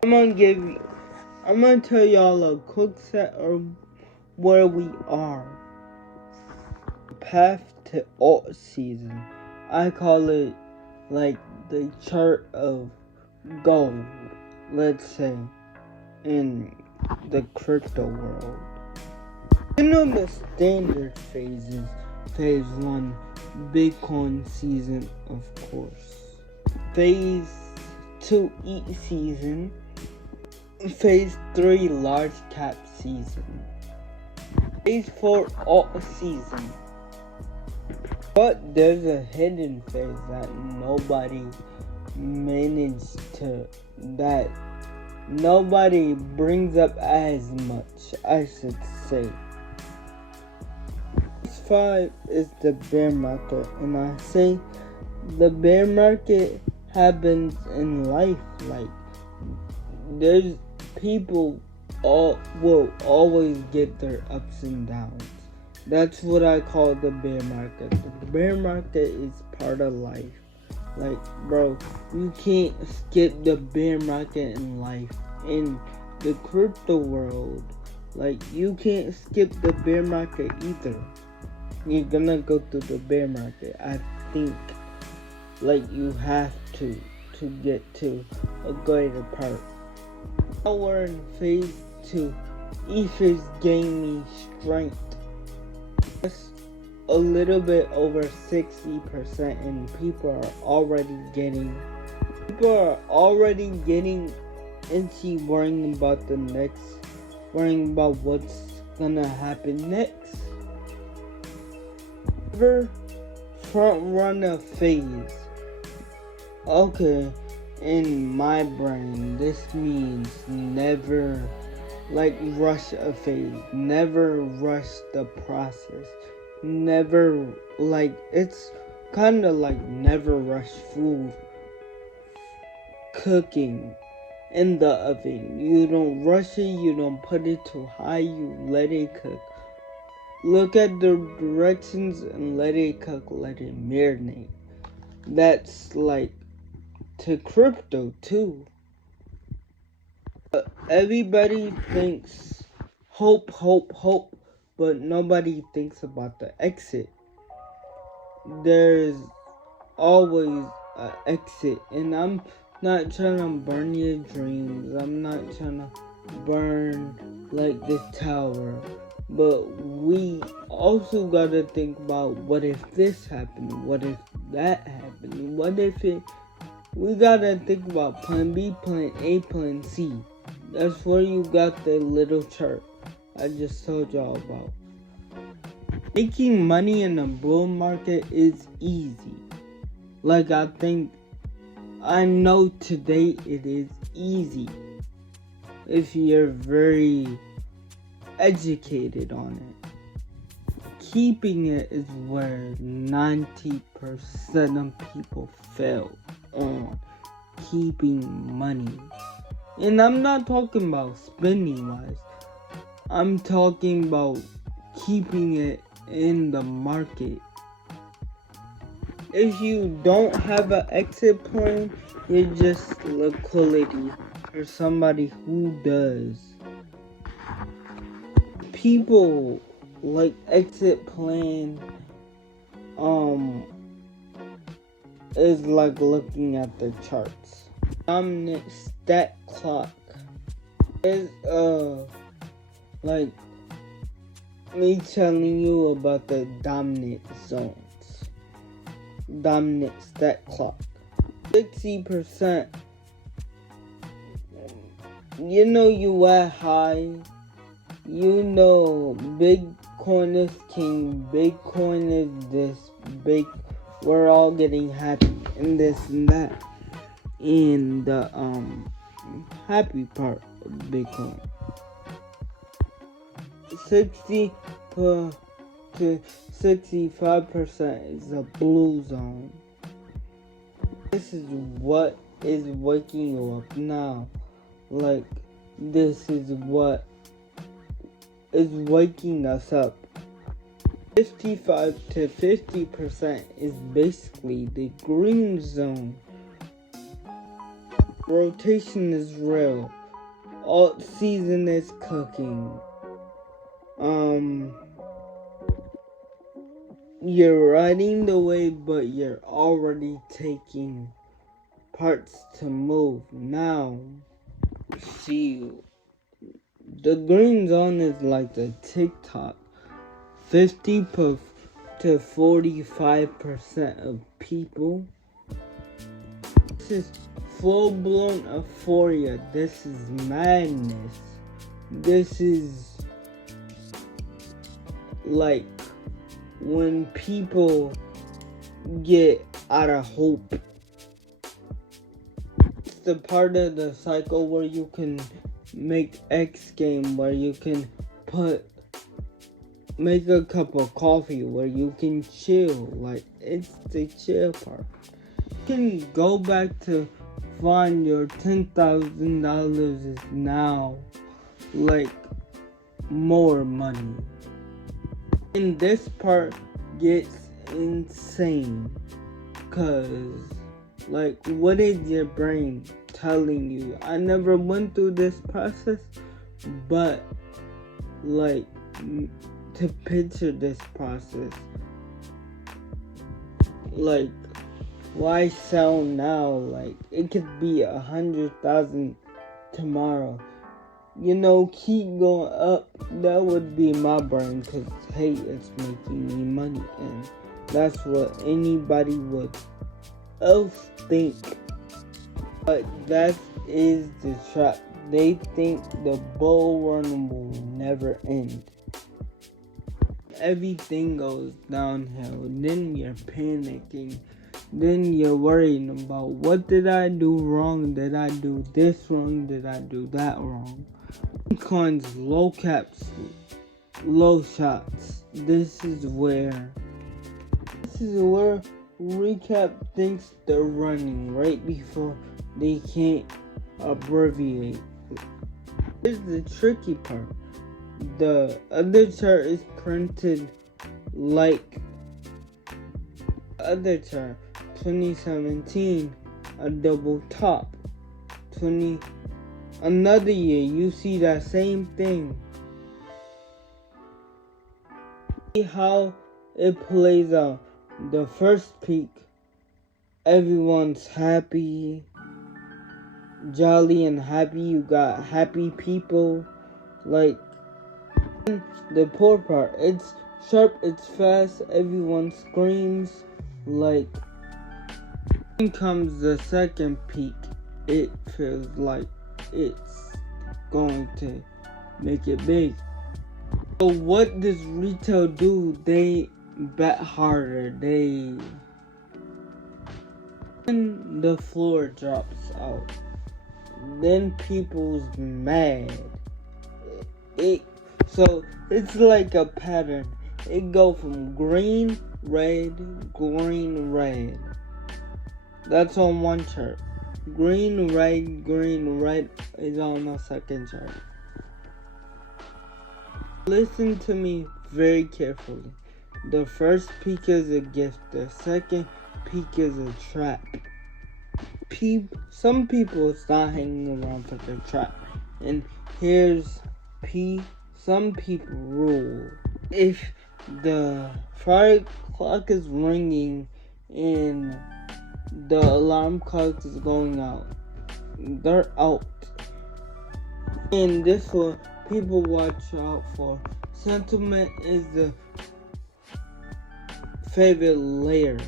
I'm gonna tell y'all a quick set of where we are. Path to alt season. I call it like the chart of gold, let's say, in the crypto world. You know the standard phases. Phase 1, Bitcoin season, of course. Phase 2, ETH season. Phase 3, large cap season. Phase 4, alt season. But there's a hidden phase that nobody brings up as much, I should say. Phase 5 is the bear market, and I say the bear market happens in life. Like, there's people will always get their ups and downs. That's what I call the bear market. The bear market is part of life. Like, bro, you can't skip the bear market in life. In the crypto world, like, you can't skip the bear market either. You're gonna go through the bear market. I think, like, you have to get to a greater part. Now we're in phase 2. ETH is gaining strength. Just a little bit over 60%, and people are already getting into worrying about what's gonna happen next. Never front runner phase. Okay, in my brain, this means never rush a phase, never rush the process, never, it's kind of like never rush food cooking in the oven. You don't rush it, you don't put it too high, you let it cook. Look at the directions and let it cook, let it marinate. That's like to crypto too. Everybody thinks hope, but nobody thinks about the exit. There's always an exit, and I'm not trying to burn your dreams. I'm not trying to burn like this tower, but we also gotta think about what if this happened, what if that happened, what if it. We gotta think about plan B, plan A, plan C. That's where you got the little chart I just told y'all about. Making money in a bull market is easy. Like, I know today it is easy if you're very educated on it. Keeping it is where 90% of people fail on. Keeping money. And I'm not talking about spending wise. I'm talking about keeping it in the market. If you don't have an exit plan, you're just liquidity for somebody who does. People like exit plan is like looking at the charts. Dominant stat clock is like me telling you about the dominant zones. Dominant stat clock. 60%. You know you at high. You know Bitcoin is king. Bitcoin is this. We're all getting happy and this and that. And the happy part of Bitcoin. 60 to 65% is a blue zone. This is what is waking you up now. Like, this is what is waking us up. 55 to 50% is basically the green zone. Rotation is real. Alt season is cooking. You're riding the wave, but you're already taking parts to move. Now, see, the green zone is like the TikTok. 50 to 45% of people. This is full-blown euphoria. This is madness. This is like when people get out of hope. It's the part of the cycle where you can make X game, where you can make a cup of coffee, where you can chill. Like, it's the chill part. You can go back to find your $10,000 is now like more money. And this part gets insane, cause like, what is your brain telling you? I never went through this process, but like, to picture this process, like, why sell now? Like, it could be 100,000 tomorrow. You know, keep going up. That would be my brain, cause hey, it's making me money, and that's what anybody would else think. But that is the trap. They think the bull run will never end. Everything goes downhill. Then you're panicking. Then you're worrying about, what did I do wrong? Did I do this wrong? Did I do that wrong? Coins, low caps, low shots. This is where recap thinks they're running right before they can't abbreviate. Here's the tricky part. The other chart is printed like other chart. 2017, a double top. Another year, you see that same thing. See how it plays out. The first peak, everyone's happy, jolly and happy. You got happy people. Like, the poor part, it's sharp, it's fast, everyone screams. Like, then comes the second peak. It feels like it's going to make it big. So what does retail do? They bet harder. Then the floor drops out. Then people's mad. So it's like a pattern. It go from green, red, green, red. That's on one chart. Green, red is on the second chart. Listen to me very carefully. The first peak is a gift. The second peak is a trap. Some people start hanging around for the trap. And here's P. Some people rule. If the fire clock is ringing and the alarm clock is going out, they're out. And this what people watch out for. Sentiment is the favorite layer.